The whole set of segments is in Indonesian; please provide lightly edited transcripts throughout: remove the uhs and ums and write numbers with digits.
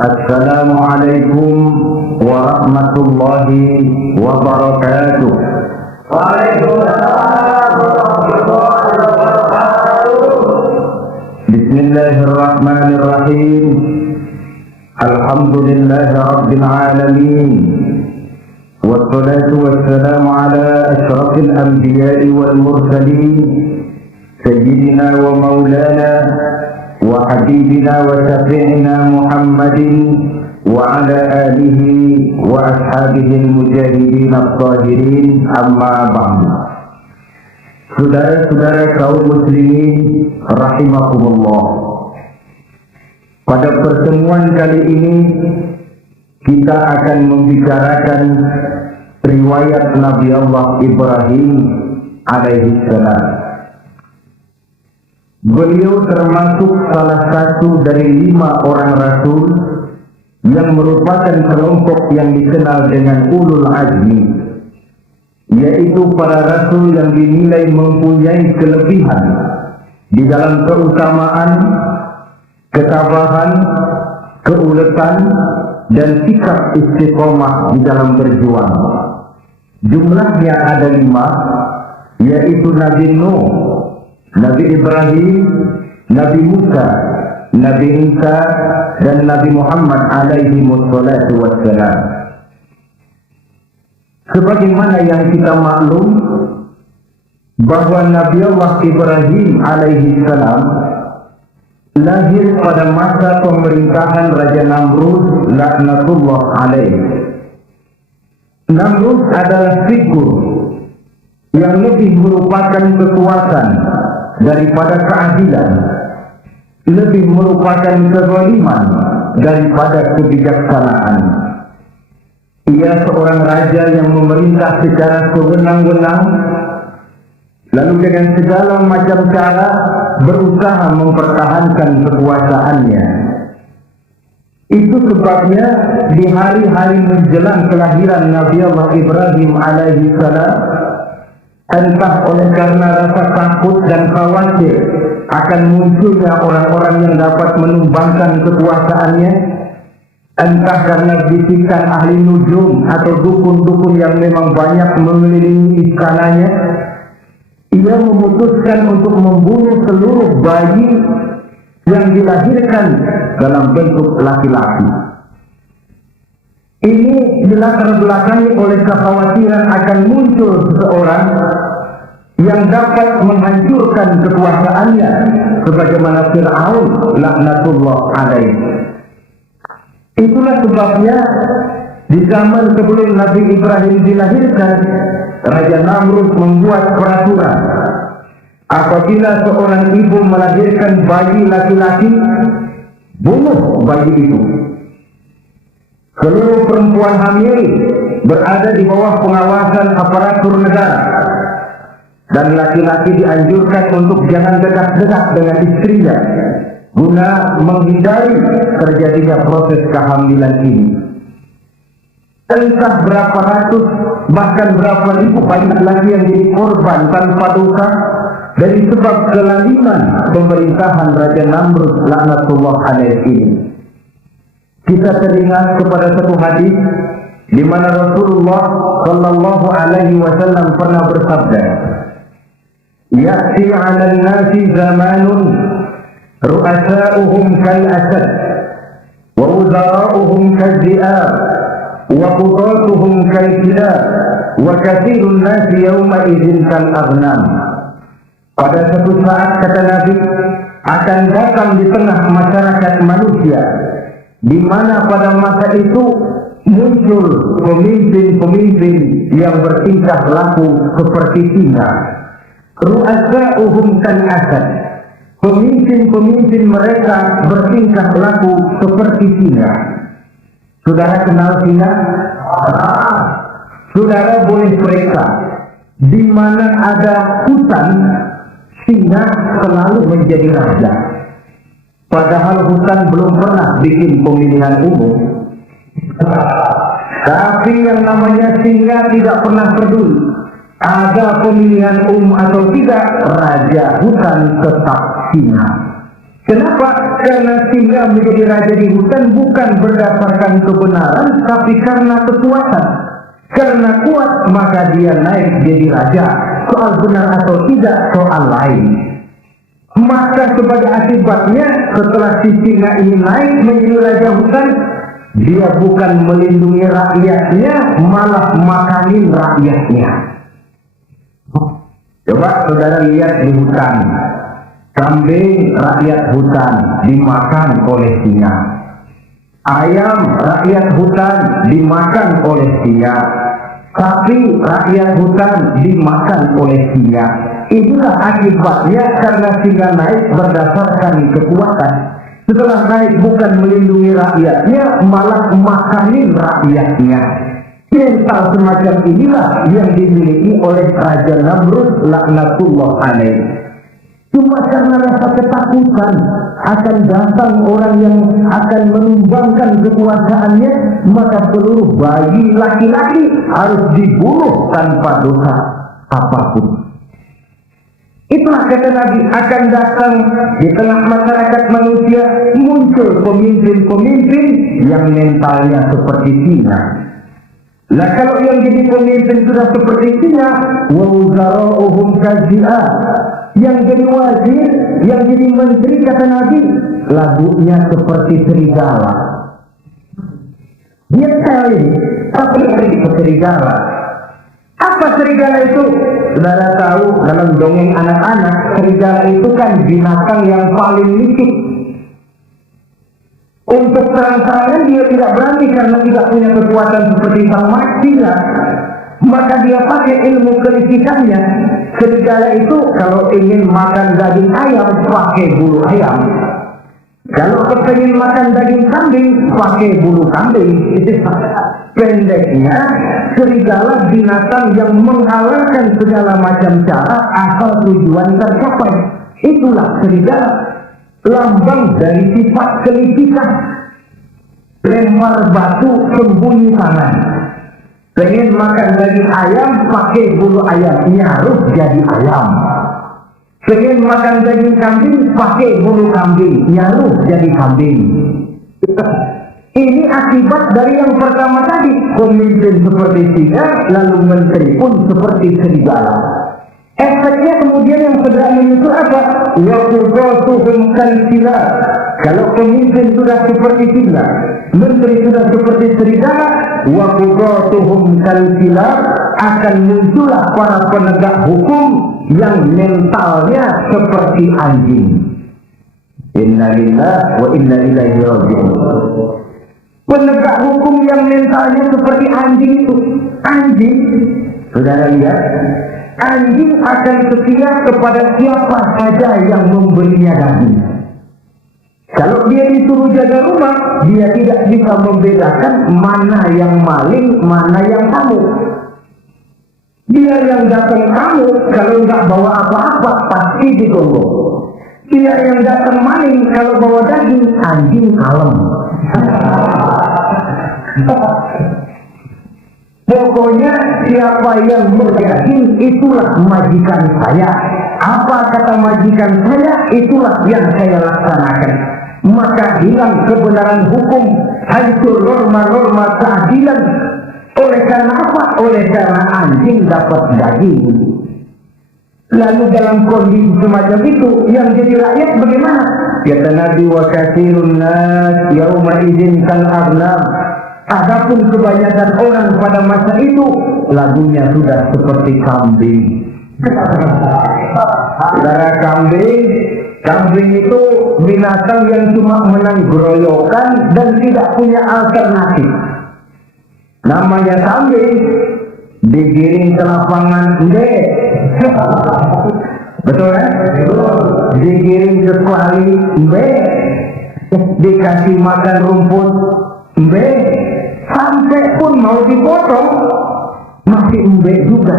Assalamualaikum warahmatullahi wabarakatuh. Waalaikumsalam warahmatullahi wabarakatuh. Bismillahirrahmanirrahim. Alhamdulillahi rabbil alamin. Wassalatu wassalamu ala asyrafil anbiya'i wal mursalin sayyidina wa maulana wa habibina wa syafi'ina Muhammadin wa ala alihi wa ashabihi al-mujahidin al-tahirin, amma ba'du. Saudara-saudara kaum muslimin rahimakumullah, pada pertemuan kali ini kita akan membicarakan riwayat Nabi Allah Ibrahim alaihi salam. Beliau termasuk salah satu dari 5 orang rasul yang merupakan kelompok yang dikenal dengan ulul azmi, yaitu para rasul yang dinilai mempunyai kelebihan di dalam keutamaan, ketabahan, keuletan, dan sikap istiqomah di dalam berjuang. Jumlahnya ada 5, yaitu Nabi Nuh, Nabi Ibrahim, Nabi Musa, Nabi Isa, dan Nabi Muhammad alaihi wassalatu wassalam. Sebagaimana yang kita maklum bahwa Nabi Allah Ibrahim alaihi salam lahir pada masa pemerintahan Raja Namrud laknatullah alaih. Namrud adalah figur yang lebih merupakan kekuatan daripada keadilan, lebih merupakan kezaliman daripada kebijaksanaan. Ia seorang raja yang memerintah secara sewenang-wenang, lalu dengan segala macam cara berusaha mempertahankan kekuasaannya. Itu sebabnya di hari-hari menjelang kelahiran Nabi Allah Ibrahim alaihi salam, entah oleh karena rasa takut dan khawatir akan munculnya orang-orang yang dapat menumbangkan kekuasaannya, entah karena bisikan ahli nujum atau dukun-dukun yang memang banyak mengelilingi istananya, ia memutuskan untuk membunuh seluruh bayi yang dilahirkan dalam bentuk laki-laki. Ini dilatar belakangi oleh kekhawatiran akan muncul seseorang yang dapat menghancurkan kekuasaannya, sebagaimana Fir'aun laknatullah alaih. Itulah sebabnya di zaman sebelum Nabi Ibrahim dilahirkan, Raja Namrud membuat peraturan. Apabila seorang ibu melahirkan bayi laki-laki, bunuh bayi itu. Seluruh perempuan hamil berada di bawah pengawasan aparatur negara, dan laki-laki dianjurkan untuk jangan dekat-dekat dengan istrinya guna menghindari terjadinya proses kehamilan ini. Entah berapa ratus bahkan berapa ribu bayi laki yang jadi korban tanpa dosa dari sebab kelaliman pemerintahan Raja Namrud laknatullah alaih ini. Kita teringat kepada satu hadis di mana Rasulullah sallallahu alaihi wasallam pernah bersabda, "Ya'ti 'alan nasi zamanun ru'asa'uhum kal asad wa wuzara'uhum kal dhi'ab wa qudatuhum kal kilab wa katsirun nasi yawma idzin kal aghnam." Pada suatu saat, kata Nabi, akan datang di tengah masyarakat manusia di mana pada masa itu muncul pemimpin-pemimpin yang bertingkah laku seperti singa. Ru'asa'uhum kal asad. Pemimpin-pemimpin mereka bertingkah laku seperti singa. Saudara kenal singa? Saudara boleh periksa, di mana ada hutan, singa selalu menjadi raja. Padahal hutan belum pernah bikin pemilihan umum. Tapi yang namanya singa tidak pernah peduli ada pemilihan atau tidak, raja hutan tetap singa. Kenapa? Karena singa menjadi raja di hutan bukan berdasarkan kebenaran, tapi karena kekuatan. Karena kuat, maka dia naik jadi raja. Soal benar atau tidak, soal lain. Maka sebagai akibatnya, setelah si singa ini naik menjadi raja hutan, dia bukan melindungi rakyatnya, malah makanin rakyatnya. Coba saudara lihat di hutan. Kambing rakyat hutan dimakan oleh singa. Ayam rakyat hutan dimakan oleh singa. Sapi rakyat hutan dimakan oleh singa. Itulah akibatnya karena singa naik berdasarkan kekuatan. Setelah naik bukan melindungi rakyatnya, malah makanin rakyatnya. Mental semacam inilah yang dimiliki oleh Raja Namrud laknatullah alaih. Cuma karena rasa ketakutan akan datang orang yang akan menumbangkan kekuasaannya, maka seluruh bayi laki-laki harus dibunuh tanpa dosa apapun. Itulah kata Nabi, akan datang di tengah masyarakat manusia muncul pemimpin-pemimpin yang mentalnya seperti singa. Nah kalau yang jadi pemimpin sudah seperti singa, wa wuzara'uhum kazi'ah, yang jadi wazir, yang jadi menteri, kata Nabi, lagunya seperti serigala. Dia sekali, tapi seperti serigala. Apa serigala itu? Saudara tahu dalam dongeng anak-anak, serigala itu kan binatang yang paling licik. Untuk terang-terangan dia tidak berani karena tidak punya kekuatan seperti sang manusia. Maka dia pakai ilmu kelicikannya. Serigala itu kalau ingin makan daging ayam, pakai bulu ayam. Kalau ingin makan daging kambing, pakai bulu kambing. Pendeknya, serigala binatang yang menghalalkan segala macam cara asal tujuan tercapai. Itulah serigala. Lambang dari sifat kelicikan. Lempar batu, sembunyi tangan. Pengen makan daging ayam, pakai bulu ayam, nyaruh jadi ayam. Pengen makan daging kambing, pakai bulu kambing, nyaruh jadi kambing. Ini akibat dari yang pertama tadi, pemimpin seperti singa, lalu menteri pun seperti serigala. Efeknya kemudian yang segera menyusul apa? Waqudatuhum kalsilah. Kalau pemimpin sudah seperti singa, menteri sudah seperti serigala, waqudatuhum kalsilah, akan muncullah para penegak hukum yang mentalnya seperti anjing. Inna lillahi wa inna ilaihi raji'un. Penegak hukum yang mentalnya seperti anjing itu, anjing, saudara lihat, anjing akan setia kepada siapa saja yang memberinya daging. Kalau dia disuruh jaga rumah, dia tidak bisa membedakan mana yang maling, mana yang kamu. Dia yang datang kamu, kalau nggak bawa apa-apa, pasti digonggong. Dia yang datang maling, kalau bawa daging, anjing kalem. Pokoknya siapa yang berdaging, itulah majikan saya. Apa kata majikan saya, itulah yang saya laksanakan. Maka hilang kebenaran hukum, hancur norma-norma keadilan. Oleh karena apa? Oleh karena anjing dapat daging. Lalu dalam kondisi semacam itu, yang jadi rakyat bagaimana? Kata Nabi, wa katsirun nas yauma idzin kal aghnam. Adapun kebanyakan orang pada masa itu, lagunya sudah seperti kambing. Saudara, kambing itu binatang yang cuma menang geroyokan dan tidak punya alternatif. Namanya kambing, digiring ke lapangan ndek. Betul kan? Digiring ke kuali ndek. Dikasih makan rumput ndek. Sampai pun mau dipotong masih ndek juga.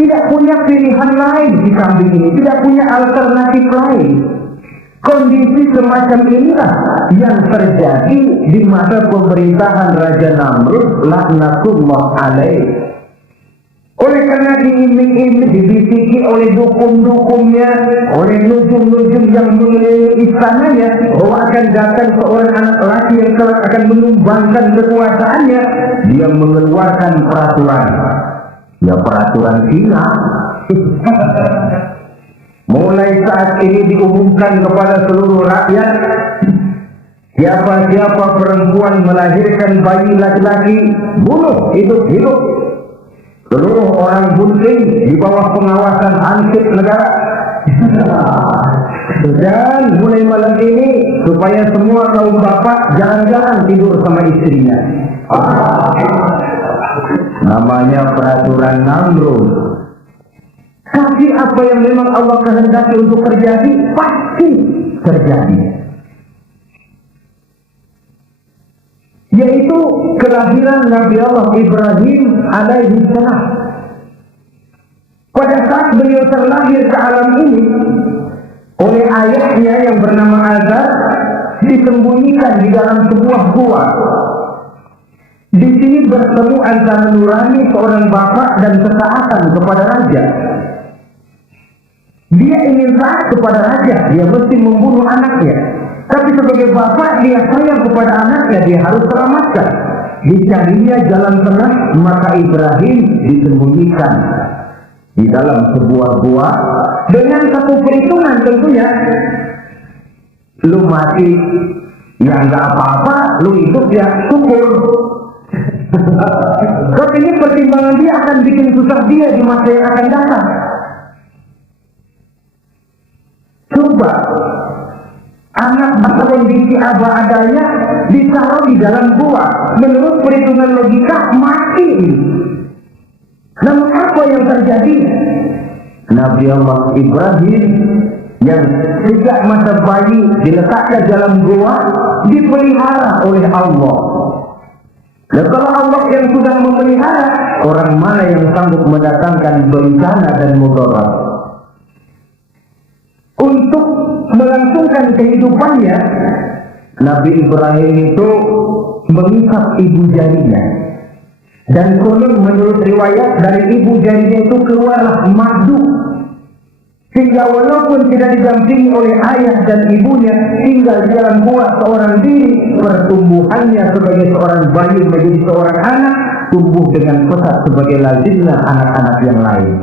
Tidak punya pilihan lain di kambing ini, tidak punya alternatif lain. Kondisi semacam inilah yang terjadi di masa pemerintahan Raja Namrud laknatullah alaih. Oleh karena diiming-iming, dibisiki oleh dukun-dukunnya, oleh nujum-nujum yang mengelilingi istananya, bahwa akan datang seorang anak laki yang kelak akan menumbangkan kekuasaannya, dia mengeluarkan peraturan. Ya peraturan Cina. Mulai saat ini diumumkan kepada seluruh rakyat, siapa-siapa perempuan melahirkan bayi laki-laki, bunuh hidup-hidup. Seluruh orang bunting di bawah pengawasan ansip negara. Dan mulai malam ini, supaya semua kaum bapak jangan-jangan tidur sama istrinya. Namanya peraturan Namrud. Tapi apa yang memang Allah kehendaki untuk terjadi, pasti terjadi. Yaitu kelahiran Nabi Allah Ibrahim alaihi salam. Pada saat beliau terlahir ke alam ini, oleh ayahnya yang bernama Azar, disembunyikan di dalam sebuah gua. Di sini bertemu antara nurani seorang bapak dan ketaatan kepada raja. Dia ingin taat kepada raja, dia mesti membunuh anaknya. Tapi sebagai bapak, dia sayang kepada anaknya, dia harus selamatkan. Dicarinya jalan tengah, maka Ibrahim disembunyikan di dalam sebuah gua dengan satu perhitungan tentunya. Lu mati, ya nggak apa-apa, lu hidup ya syukur. Tapi ini pertimbangan dia akan bikin susah dia di masa yang akan datang. Coba anak berkondisi apa adanya ditaruh di dalam gua, menurut perhitungan logika mati. Namun apa yang terjadi? Nabi Allah Ibrahim yang sejak masa bayi diletakkan dalam gua dipelihara oleh Allah. Dan kalau Allah yang sudah memelihara, orang mana yang sanggup mendatangkan bencana dan mudarat? Untuk melangsungkan kehidupannya, Nabi Ibrahim itu mengisap ibu jarinya. Dan konon menurut riwayat dari ibu jarinya itu keluarlah madu. Sehingga walaupun tidak didampingi oleh ayah dan ibunya, tinggal di dalam gua seorang diri, pertumbuhannya sebagai seorang bayi menjadi seorang anak, tumbuh dengan pesat sebagai lazimnya anak-anak yang lain.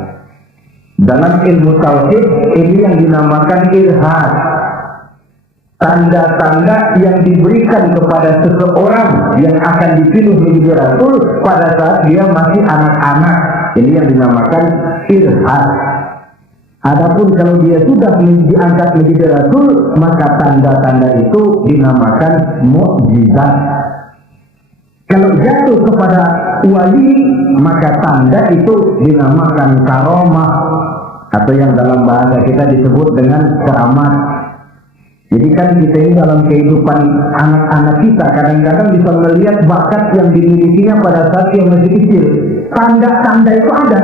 Dalam ilmu tauhid ini yang dinamakan irhad. Tanda-tanda yang diberikan kepada seseorang yang akan dipilih menjadi rasul pada saat dia masih anak-anak. Ini yang dinamakan irhad. Adapun kalau dia sudah diangkat menjadi rasul, maka tanda-tanda itu dinamakan mukjizat. Kalau jatuh kepada wali, maka tanda itu dinamakan karomah, atau yang dalam bahasa kita disebut dengan keramat. Jadi kan kita ini dalam kehidupan anak-anak kita kadang-kadang bisa melihat bakat yang dimilikinya pada saat yang masih kecil. Tanda-tanda itu ada.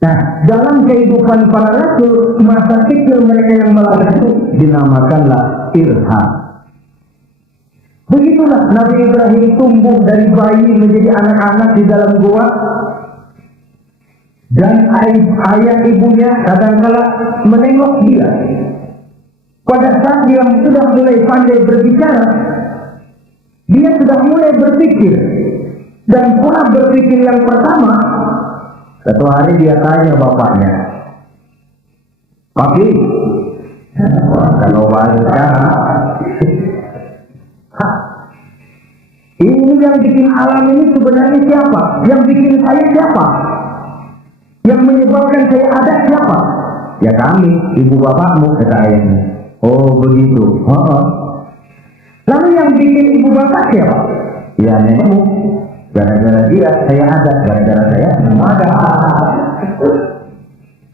Nah, dalam kehidupan para rasul, masa kecil mereka yang melakukan itu dinamakanlah irham. Begitulah Nabi Ibrahim tumbuh dari bayi menjadi anak-anak di dalam gua. Dan ayah ibunya kadang-kala menengok dia. Pada saat dia sudah mulai pandai berbicara, dia sudah mulai berpikir. Dan pola berpikir yang pertama, satu hari dia tanya bapaknya, "Papi, kalau bahasa sekarang, ini yang bikin alam ini sebenarnya siapa? Yang bikin saya siapa? Yang menyebabkan saya ada siapa?" "Ya kami, ibu bapakmu," kata ayahnya. "Oh begitu." "Lalu yang bikin ibu bapak siapa?" "Ya nenekmu. Gara-gara dia saya ada, gara-gara saya semua ada."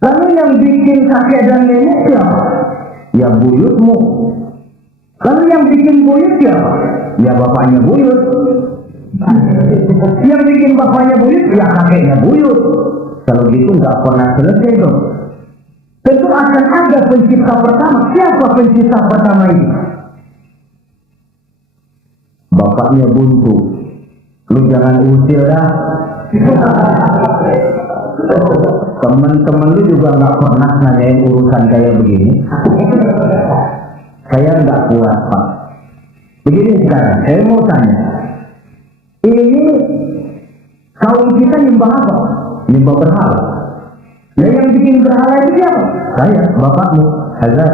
"Lalu yang bikin kakek dan nenek siapa?" "Ya buyutmu." "Lalu yang bikin buyut siapa?" "Ya bapaknya buyut." "Yang bikin bapaknya buyut, ya kakeknya buyut." Kalau gitu nggak pernah selesai dong. Tentu akan ada pencipta pertama. Siapa pencipta pertama ini? Bapaknya buntu. Lu jangan usil dah. Teman-teman lu juga nggak pernah nanyain urusan kayak begini. Saya nggak kuat, Pak. Begini sekarang, saya mau tanya. Ini kaum kita nyembah apa? Nyembah berhala. Nah, yang bikin berhala itu siapa? Saya, bapakmu, Hazar.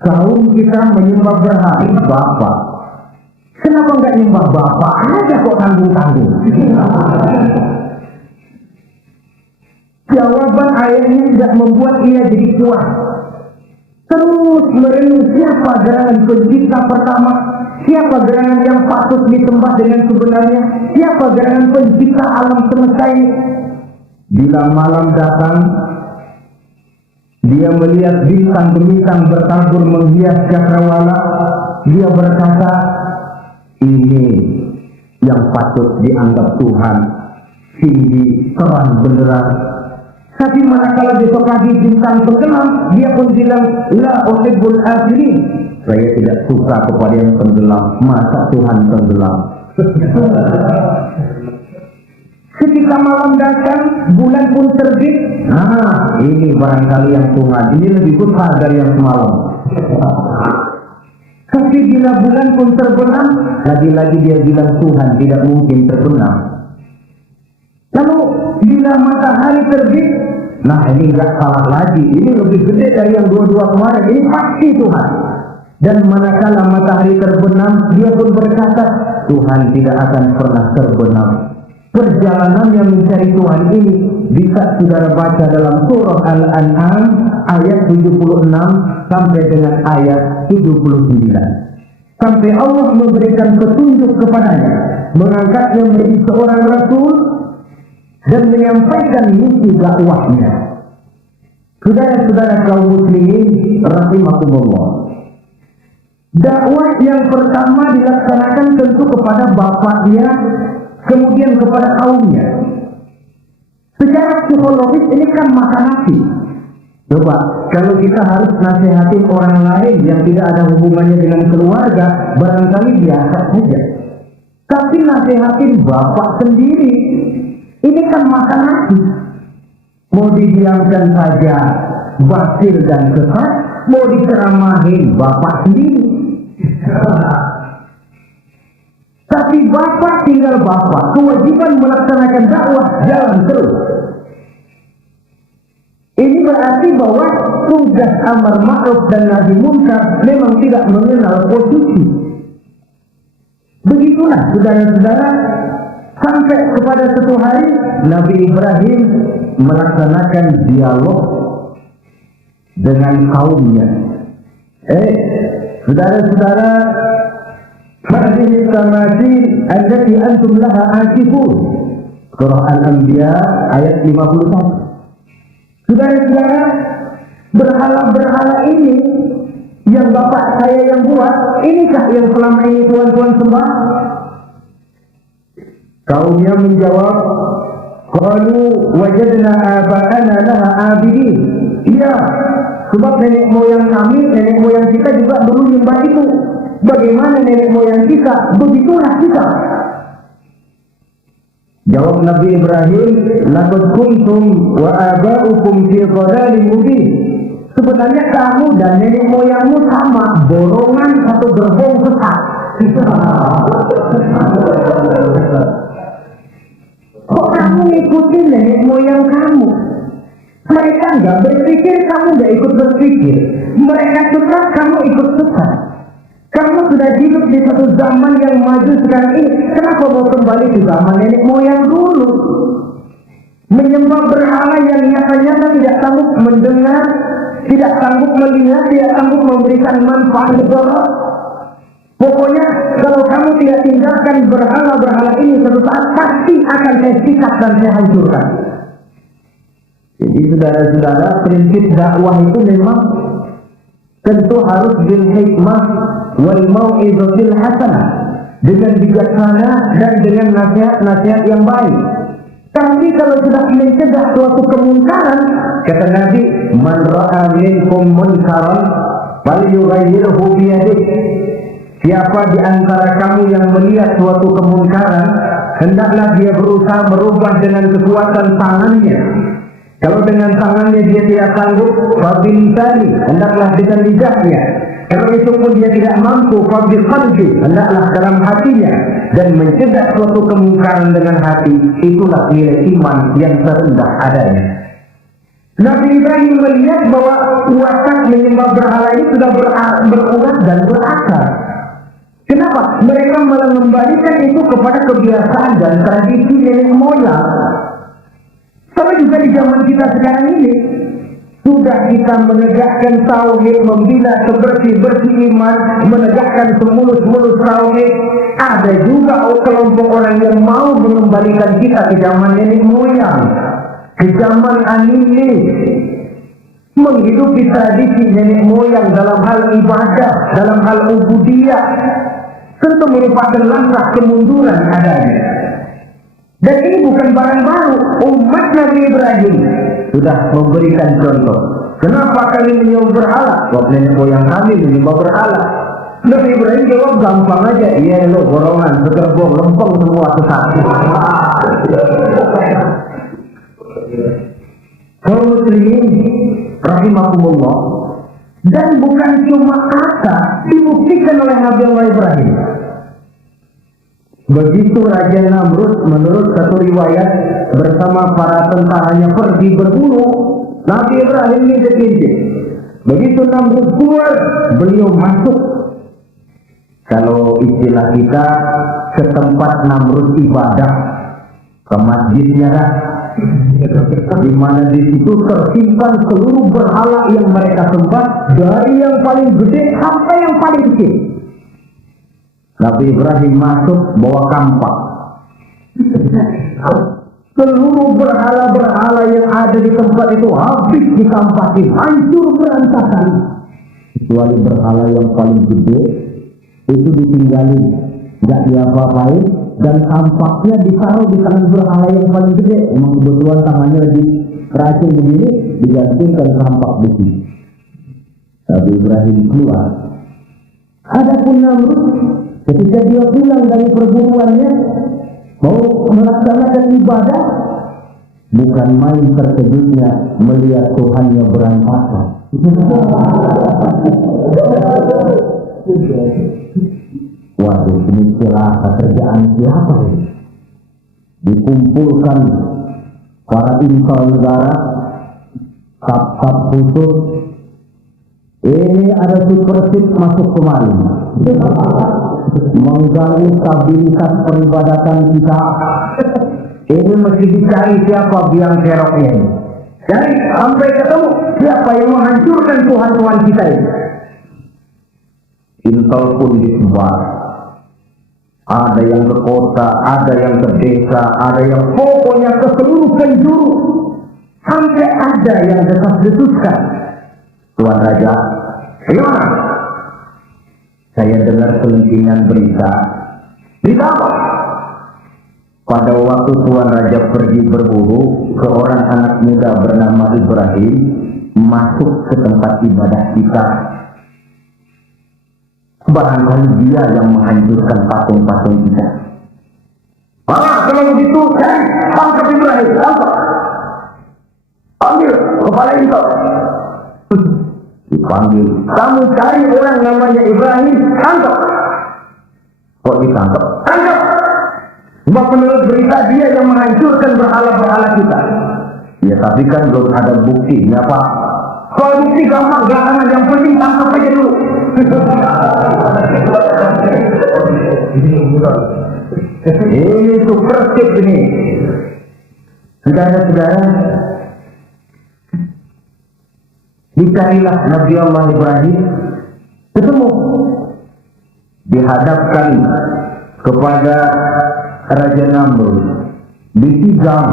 Kaum kita menyembah berhala, bapak. Kenapa nggak nyembah bapak aja kok tanggung-tanggung? Jawaban ayahnya tidak membuat ia jadi kuat. Terus merenung siapa gerangan pencipta pertama, siapa gerangan yang patut disembah dengan sebenarnya, siapa gerangan pencipta alam semesta ini. Bila malam datang, dia melihat bintang-bintang bertabur menghias cakrawala. Dia berkata, ini yang patut dianggap Tuhan, tinggi, terang, benderang. Tapi manakala besok pagi bintang tenggelam, dia pun bilang, la uhibbul afilin. Saya tidak suka kepada yang tenggelam. Masa Tuhan tenggelam? Ketika malam datang, bulan pun terbit. Nah, ini barangkali yang Tuhan. Ini lebih besar dari yang semalam. Tapi bila bulan pun terbenam, lagi-lagi dia bilang Tuhan tidak mungkin terbenam. Lalu bila matahari terbit, nah ini nggak salah lagi. Ini lebih gede dari yang dua-dua kemarin. Ini pasti Tuhan. Dan manakala matahari terbenam, dia pun berkata, Tuhan tidak akan pernah terbenam. Perjalanan yang mencari Tuhan ini bisa saudara baca dalam surah Al-An'am ayat 76 sampai dengan ayat 79. Sampai Allah memberikan petunjuk kepadanya, mengangkatnya menjadi seorang rasul dan menyampaikan misi dakwahnya. Saudara-saudara kaum muslimin rahimakumullah. Dakwah yang pertama dilaksanakan tentu kepada bapaknya, kemudian kepada kaumnya. Secara psikologis ini kan makan nasi. Coba, kalau kita harus nasihatin orang lain yang tidak ada hubungannya dengan keluarga, barangkali biasa saja. Tapi nasihatin bapak sendiri, ini kan makan nasi. Mau didiamkan saja, batil dan sesat, mau diceramahin bapak sendiri. Tapi bapak tinggal bapak, kewajiban melaksanakan dakwah jalan terus. Ini berarti bahwa tugas amar ma'ruf dan nahi munkar memang tidak mengenal posisi. Begitulah saudara-saudara, sampai kepada suatu hari Nabi Ibrahim melaksanakan dialog dengan kaumnya. Saudara-saudara, hadhihi tamathil allati antum laha akifun. Surah Al-Anbiya ayat 51. Saudara-saudara, berhala-berhala ini yang bapak saya yang buat, inikah yang selama ini tuan-tuan sembah? Kaumnya menjawab, qalu wajadna aba'ana laha abidin. Iya, sebab nenek moyang kami, nenek moyang kita juga dulu nyembah itu. Bagaimana nenek moyang kita, begitulah kita. Jawab Nabi Ibrahim, laqad kuntum wa aba'ukum fi dhalalin mubin. Sebenarnya kamu dan nenek moyangmu sama, borongan satu gerbong sesat. Kok kamu ngikutin nenek moyang kamu? Mereka nggak berpikir, kamu nggak ikut berpikir. Mereka sesat, kamu ikut sesat. Kamu sudah hidup di satu zaman yang maju sekarang ini. Kenapa mau kembali ke zaman nenek moyang dulu? Menyembah berhala yang nyata-nyata tidak sanggup mendengar, tidak sanggup melihat, tidak sanggup memberikan manfaat negara. Pokoknya kalau kamu tidak tinggalkan berhala-berhala ini, suatu saat pasti akan saya sikat dan saya hancurkan. Jadi saudara-saudara, prinsip dakwah itu memang tentu harus bil hikmah wal mau'izatil hasanah, dengan bijaksana dan dengan nasihat-nasihat yang baik. Tapi kalau sudah mencegah suatu kemungkaran, kata Nabi, man ra'a minkum munkaran falyughayyirhu biyadihi. Siapa di antara kamu yang melihat suatu kemungkaran, hendaklah dia berusaha merubah dengan kekuatan tangannya. Kalau dengan tangannya dia tidak sanggup, fabilisani, hendaklah dengan lidahnya. Kalau itu pun dia tidak mampu, fabilqalbi, hendaklah dalam hatinya. Dan mencegah suatu kemungkaran dengan hati, itulah nilai iman yang terendah adanya. Nabi Ibrahim melihat bahwa watak menyembah berhala ini sudah berurat dan berakar. Kenapa? Mereka malah mengembalikan itu kepada kebiasaan dan tradisi nenek moyang. Sama juga di zaman kita sekarang ini, sudah kita menegakkan tauhid, membina sebersih-bersih iman, menegakkan semulus-mulus tauhid. Ada juga kelompok orang yang mau mengembalikan kita ke zaman nenek moyang, ke zaman anime, menghidupi tradisi nenek moyang dalam hal ibadah, dalam hal ubudiyah. Tentu merupakan langkah kemunduran adanya. Dan ini bukan barang baru. Umat Nabi Ibrahim sudah memberikan contoh. Kenapa kami menyembah berhala? Sebab nenek moyang kami menyembah berhala. Nabi Ibrahim jawab gampang aja. Iya lo borongan, segerbong, lempeng semua sesat. Kaum muslimin rahimakumullah. Dan bukan cuma kata, dibuktikan oleh Nabi Allah Ibrahim. Begitu Raja Namrud menurut satu riwayat bersama para tentaranya pergi berburu, Nabi Ibrahim ngintip-ngintip. Begitu Namrud keluar, beliau masuk. Kalau istilah kita, ke tempat Namrud ibadah, ke masjidnya kan, di mana di situ tersimpan seluruh berhala yang mereka sembah, dari yang paling gede sampai yang paling kecil. Nabi Ibrahim masuk bawa kampak. Seluruh berhala-berhala yang ada di tempat itu habis dikampakin, hancur berantakan. Kecuali berhala yang paling gede itu ditinggalin, nggak diapa-apain, dan kampaknya ditaruh di tangan berhala yang paling gede. Emang kebetulan tangannya lagi racun begini, digantikan kampak besi. Nabi Ibrahim keluar. Adapun Namrud, ketika dia pulang dari perburuannya, mau melaksanakan ibadah, bukan main terkejutnya melihat Tuhannya berantakan. Waduh, ini celaka kerjaan siapa ini? Dikumpulkan para insan negara, kap-kap khusus. Ini ada supersip masuk kemari, mengganggu stabilitas peribadatan kita. Ini mesti dicari siapa biang keroknya ini. Jadi sampai ketemu siapa yang menghancurkan Tuhan-Tuhan kita ini. Intel pun disebar. Ada yang ke kota, ada yang ke desa, ada yang pokoknya ke seluruh penjuru. Sampai ada yang desas-desuskan. Tuan Raja, bagaimana? Saya dengar selentingan berita. Berita apa? Pada waktu Tuan Raja pergi berburu, seorang anak muda bernama Ibrahim masuk ke tempat ibadah kita. Barangkali dia yang menghancurkan patung-patung kita. Kalau begitu, tangkap Ibrahim, tangkap. Ambil kepala itu. Dipanggil. Kamu cari orang namanya Ibrahim, tangkap. Kok ditangkap? Tangkap. Sebab menurut berita dia yang menghancurkan berhala-berhala kita. Ya tapi kan belum ada buktinya Pak. Kalau bukti gampang, jangan yang penting tangkap aja dulu. Ini super tip ini. Saudara-saudara, dicarilah Nabi Allah Ibrahim, ketemu, dihadapkan kepada Raja Namrud, disidang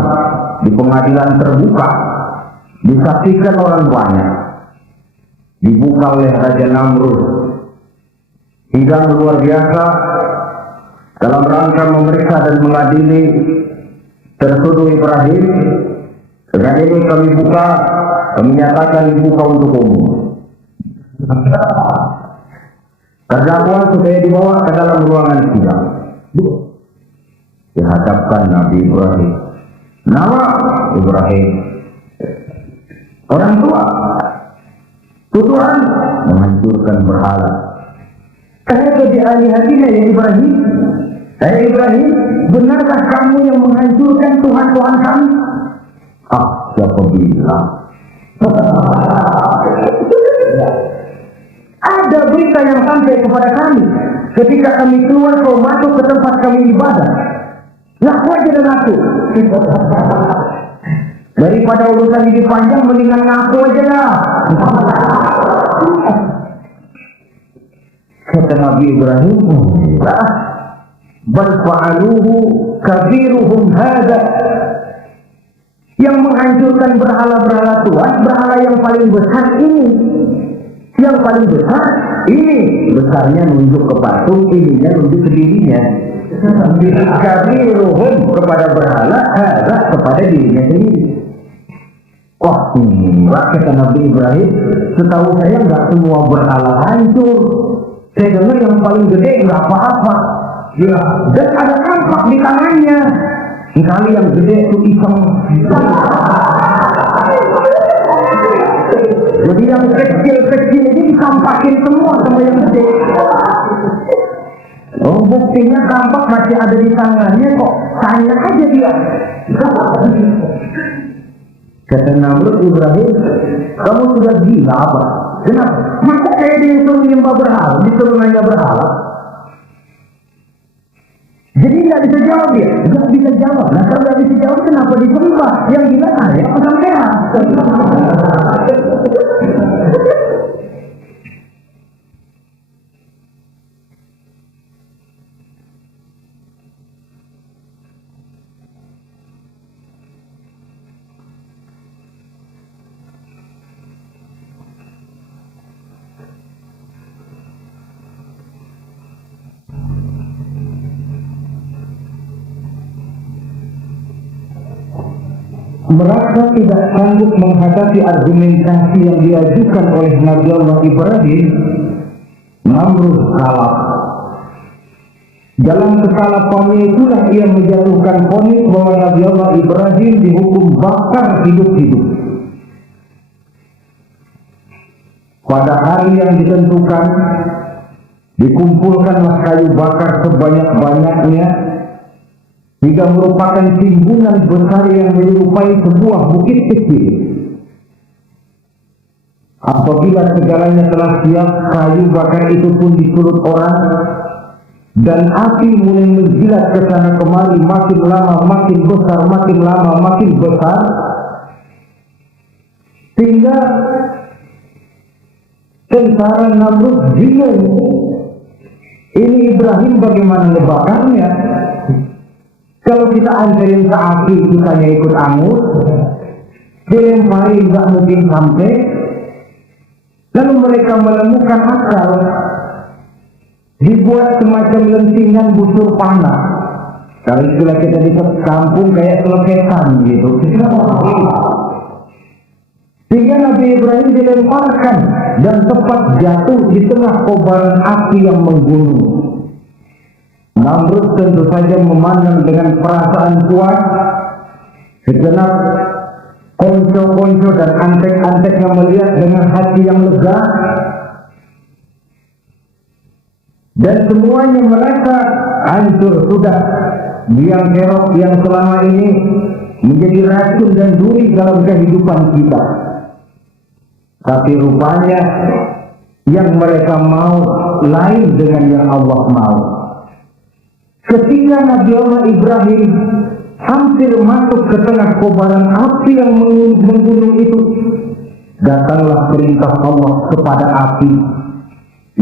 di pengadilan terbuka, disaksikan orang banyak, dibuka oleh Raja Namrud. Sidang luar biasa dalam rangka memeriksa dan mengadili tertuduh Ibrahim. Dengan ini kami buka, kami nyatakan dibuka untuk umum. Terdakwa sudah dibawa ke dalam ruangan sidang. dihadapkan Nabi Ibrahim. Nama Ibrahim, orang tua, tujuan menghancurkan berhala. Kata di alihatina ya Ibrahim, Ibrahim, benarkah kamu yang menghancurkan Tuhan-Tuhan kami? Siapa bilang? Ada berita yang sampai kepada kami ketika kami keluar kau masuk ke tempat kami ibadah. Ngaku aja dan ngaku. Daripada urusan ini panjang, mendingan ngaku aja dah. Kata Nabi Ibrahim, bal fa'aluhu kabiruhum hadha. Yang menghancurkan berhala-berhala Tuhan, berhala yang paling besar ini. Yang paling besar ini. Besarnya nunjuk ke patung, ininya nunjuk ke dirinya. Kabiruhum kepada berhala, hadha kepada dirinya sendiri. Wah, enggak, kata Nabi Ibrahim, setahu saya enggak semua berhala hancur. Saya dengar yang paling gede enggak apa-apa. Ya, dan ada kampak di tangannya. Sekali yang gede itu iseng. Jadi yang kecil-kecil ini dikampakin semua sama yang gede. Oh, buktinya kampak masih ada di tangannya kok. Tanya aja dia. Kata Namrud, Ibrahim, kamu sudah gila apa? Kenapa? Masa saya disuruh nyembah berhala, disuruh nanya berhala? Jadi nggak bisa jawab ya? Nggak bisa jawab. Nah kalau nggak bisa jawab, kenapa disembah? Yang gila saya, pasang merah. Merasa tidak sanggup menghadapi argumentasi yang diajukan oleh Nabi Allah Ibrahim, Namrud kalah. Dalam kekalahannya itulah ia menjatuhkan vonis bahwa Nabi Allah Ibrahim dihukum bakar hidup-hidup. Pada hari yang ditentukan, dikumpulkanlah kayu bakar sebanyak-banyaknya, hingga merupakan timbunan besar yang menyerupai sebuah bukit kecil. Apabila segalanya telah siap, kayu bakar itu pun disulut orang, dan api mulai menjilat ke sana kemari, makin lama makin besar, makin lama makin besar, sehingga tentara Namrud bingung. Ini Ibrahim bagaimana ngebakarnya? Kalau kita anterin ke api, kitanya ikut angus, dilempari nggak mungkin sampai. Lalu mereka menemukan akal, dibuat semacam lentingan busur panah. Kalau istilah kita di kampung kayak selepetan gitu. Sehingga Nabi Ibrahim dilemparkan dan tepat jatuh di tengah kobaran api yang menggunung. Namrud tentu saja memandang dengan perasaan kuat. Segenap konco-konco dan antek-anteknya melihat dengan hati yang lega, dan semuanya merasa hancur sudah biang kerok yang selama ini menjadi racun dan duri dalam kehidupan kita. Tapi rupanya yang mereka mau lain dengan yang Allah mau. Ketika Nabi Allah Ibrahim hampir masuk ke tengah kobaran api yang menggunung itu, datanglah perintah Allah kepada api.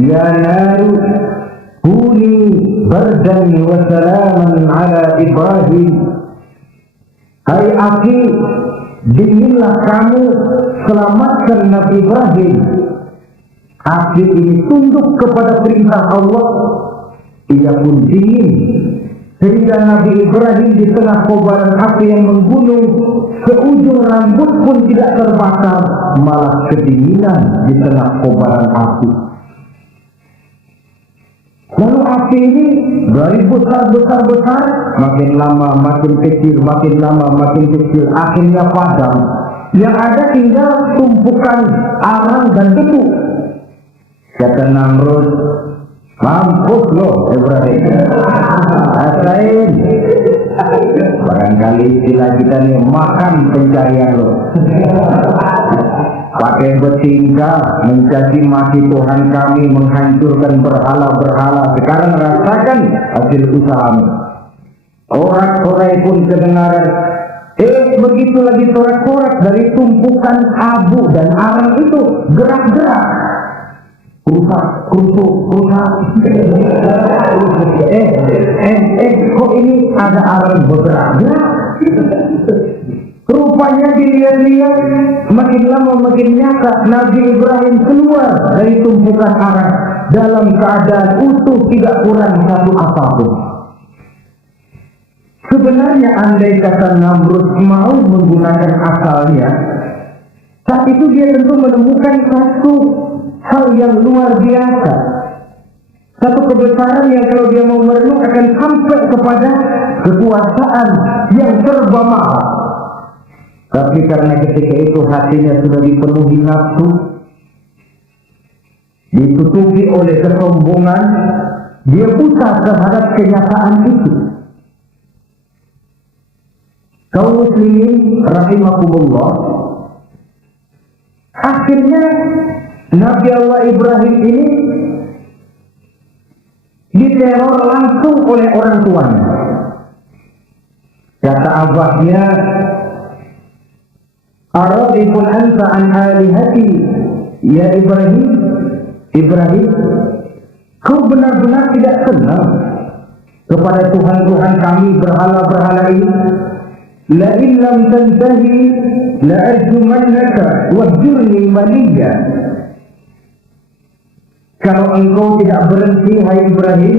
Ya naru kuni bardan wa salaman ala Ibrahim. Hai api, dinginlah kamu, selamatkan Nabi Ibrahim. Api ini tunduk kepada perintah Allah. Ia pun dingin, sehingga Nabi Ibrahim di tengah kobaran api yang menggunung, seujung rambut pun tidak terbakar, malah kedinginan di tengah kobaran api. Lalu api ini dari besar, makin lama makin kecil, makin lama makin kecil, akhirnya padam. Yang ada tinggal tumpukan arang dan debu. Kata Namrud, mampus lo Ibrahim. Rasain. Barangkali istilah kita nih, makan pencarian lo. Pakai bertingkah mencaci maki Tuhan kami, menghancurkan berhala-berhala. Sekarang rasakan hasil usahamu. Orang-orang pun kedengaran. Begitu lagi sorak-sorak dari tumpukan abu dan arang itu gerak-gerak. Rusak. Kok ini ada arang bergerak-gerak? Rupanya dilihat-lihat, makin lama makin nyata Nabi Ibrahim keluar dari tumpukan arang dalam keadaan utuh, tidak kurang satu apapun. Sebenarnya andai kata Namrud mau menggunakan akalnya, saat itu dia tentu menemukan satu hal yang luar biasa, satu kebesaran yang kalau dia mau merenung akan sampai kepada kekuasaan yang serba mahal. Tapi karena ketika itu hatinya sudah dipenuhi nafsu, ditutupi oleh kesombongan, dia buta terhadap kenyataan itu. Kaum muslimin rahimakumullah, akhirnya Nabi Allah Ibrahim ini diteror langsung oleh orang tuanya. Kata abahnya, "Aradifun anta an alihati ya Ibrahim, kau benar-benar tidak kenal kepada Tuhan-Tuhan kami berhala-berhala ini? La in lam tantahi la arjumannaka wahjurni maliya." Kalau engkau tidak berhenti, hai Ibrahim,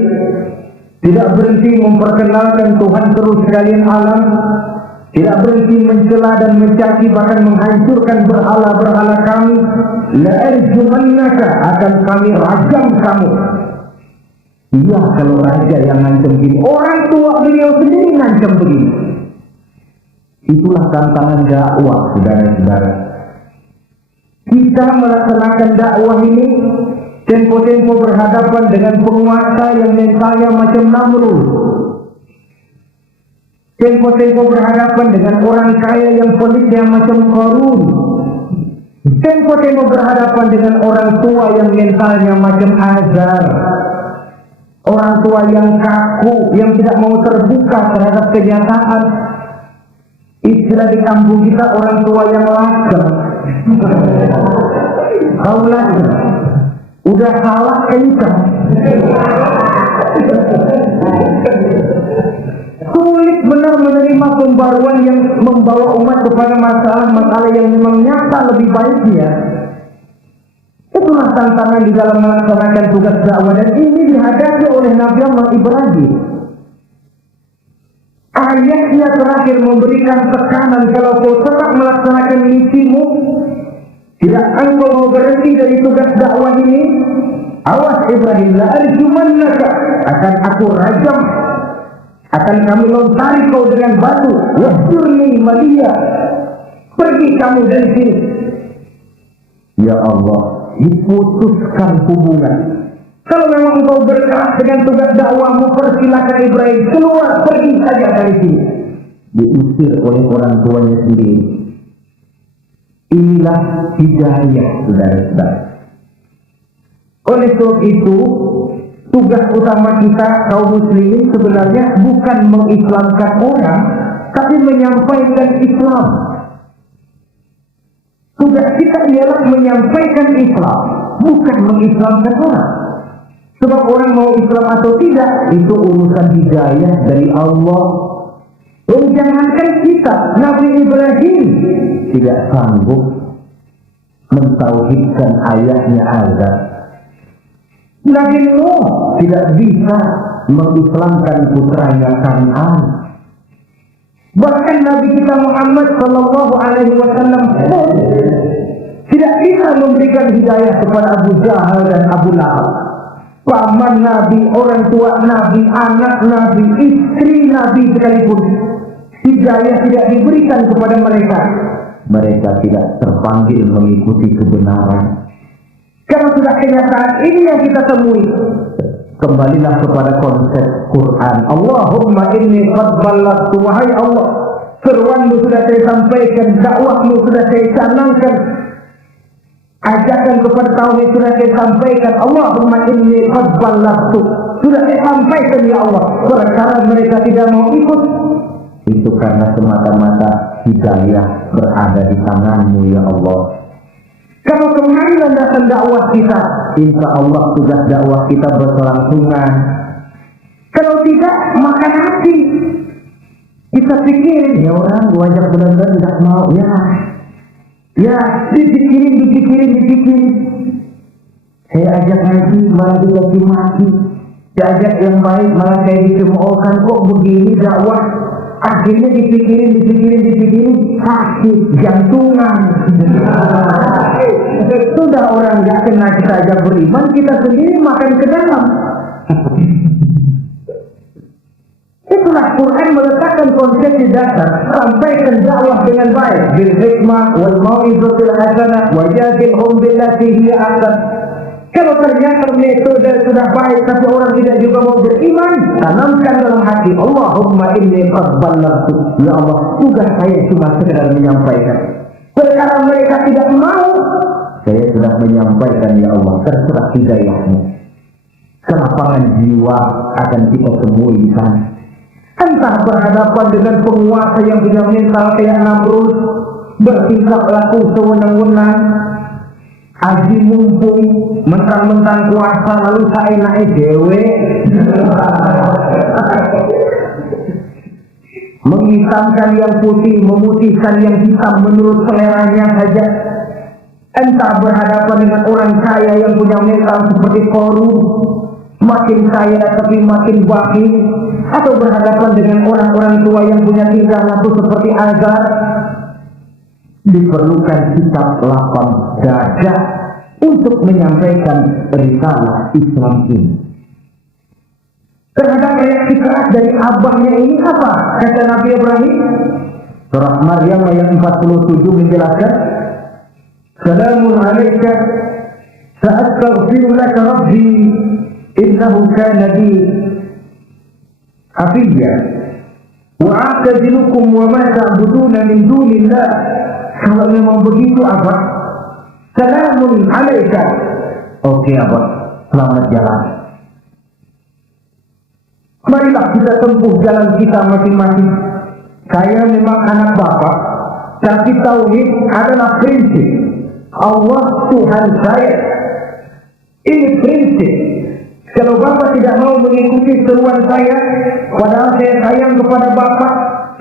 tidak berhenti memperkenalkan Tuhan seluruh sekalian alam, tidak berhenti mencela dan mencaci bahkan menghancurkan berhala-berhala kami, la arjumannaka, akan kami rajam kamu. Iya, kalau raja yang ngancam begini, orang tua beliau sendiri ngancam begini. Itulah tantangan dakwah, saudara-saudara. Kita melaksanakan dakwah ini tempo-tempo berhadapan dengan penguasa yang mentalnya macam Namrud. Tempo-tempo berhadapan dengan orang kaya yang pelitnya macam Qarun. Tempo-tempo berhadapan dengan orang tua yang mentalnya macam Azar. Orang tua yang kaku, yang tidak mau terbuka terhadap kenyataan. Istilah di kampung kita, orang tua yang laker. Kau laker, udah salah kencang. Sulit benar menerima pembaruan yang membawa umat kepada masalah-masalah yang memang nyata lebih baiknya. Itulah tantangan di dalam melaksanakan tugas dakwah, dan ini dihadapi oleh Nabi Allah Ibrahim. Ayahnya terakhir memberikan tekanan, kalau kau tetap melaksanakan misimu, tidak engkau mau berhenti dari tugas dakwah ini, awas Ibrahim, la arjumannaka, akan aku rajam, akan kami lontari kau dengan batu, wahjurni maliya, pergi kamu dari sini. Ya Allah, diputuskan hubungan. Kalau memang engkau berkeras dengan tugas dakwahmu, persilakan Ibrahim keluar, pergi saja dari sini. Diusir oleh orang tuanya sendiri. Inilah hidayah, saudara-saudara. Oleh sebab itu, tugas utama kita kaum muslimin sebenarnya bukan mengislamkan orang, tapi menyampaikan Islam. Tugas kita ialah menyampaikan Islam, bukan mengislamkan orang. Sebab orang mau Islam atau tidak, itu urusan hidayah dari Allah. Jangankan kita, Nabi Ibrahim tidak sanggup mentauhidkan ayahnya Azar. Nabi Nuh tidak bisa mengislamkan putranya Kan'an. Bahkan Nabi kita Muhammad Sallallahu Alaihi Wasallam pun tidak bisa memberikan hidayah kepada Abu Jahal dan Abu Lahab. paman Nabi, orang tua Nabi, anak Nabi, istri Nabi sekalipun, hidayah tidak diberikan kepada mereka, mereka tidak terpanggil mengikuti kebenaran. Kalau sudah kenyataan ini yang kita temui, kembalilah kepada konsep Quran. Allahumma inni qad ballagtu, wahai Allah, firman-Mu sudah saya sampaikan, dakwah-Mu sudah saya canangkan, ajakan kepada tauhid sudah saya sampaikan. Allahumma inni qad ballagtu, sudah saya sampaikan ya Allah. Perkara mereka tidak mau ikut, itu karena semata-mata hidayah berada di tangan-Mu ya Allah. Kalau kemari landasan dakwah kita, insya Allah tugas dakwah kita berkelangsungan. Kalau tidak, makan hati. Kita pikirin, ya orang gua ajak benar-benar tidak mau, ya dipikirin. Saya ajak ngaji malah dicaci maki, saya ajak yang baik malah kayak dicemoohkan. Kok begini dakwah? Akhirnya dipikirin, sakit jantungan. Sudah orang gak kena kita ajak beriman, kita sendiri makan ke dalam. Itulah Quran meletakkan konsep di dasar, sampaikan dakwah dengan baik, bil hikmah wal mau'izatil hasanah wajadilhum billati hiya ahsan. Kalau ternyata metode sudah baik tapi orang tidak juga mau beriman, tanamkan dalam hati, Allahumma inni qad ballagtu, ya Allah, tugas saya cuma sekedar menyampaikan. Perkara mereka tidak mau, saya sudah menyampaikan ya Allah, terserah hidayah-Mu. Kelapangan jiwa akan kita temui di sana. Entah berhadapan dengan penguasa yang punya mental kayak Namrud, bertingkah laku sewenang-wenang, aji mumpung, mentang-mentang kuasa lalu saya naik dewe, menghitamkan yang putih, memutihkan yang hitam menurut seleranya saja. Entah berhadapan dengan orang kaya yang punya mental seperti Korun, makin kaya tapi makin bakhil, atau berhadapan dengan orang-orang tua yang punya tingkah laku seperti Azar. Diperlukan sikap lapang dada untuk menyampaikan risalah Islam ini. Terhadap reaksi keras dari abahnya ini apa? Kata Nabi Ibrahim, surah Maryam ayat 47 menjelaskan, Salamun alaika sa'astaghfiru laka rabbi innahu kana bi hafiyya wa a'tazilukum wa ma ta'buduna min dunillah. Kalau memang begitu Abah, salamun alaika. Oke Abah, selamat jalan. Marilah kita tempuh jalan kita masing-masing. Saya memang anak Bapak, tapi tauhid adalah prinsip. Allah Tuhan saya. Ini prinsip. Kalau Bapak tidak mau mengikuti seruan saya, padahal saya sayang kepada Bapak,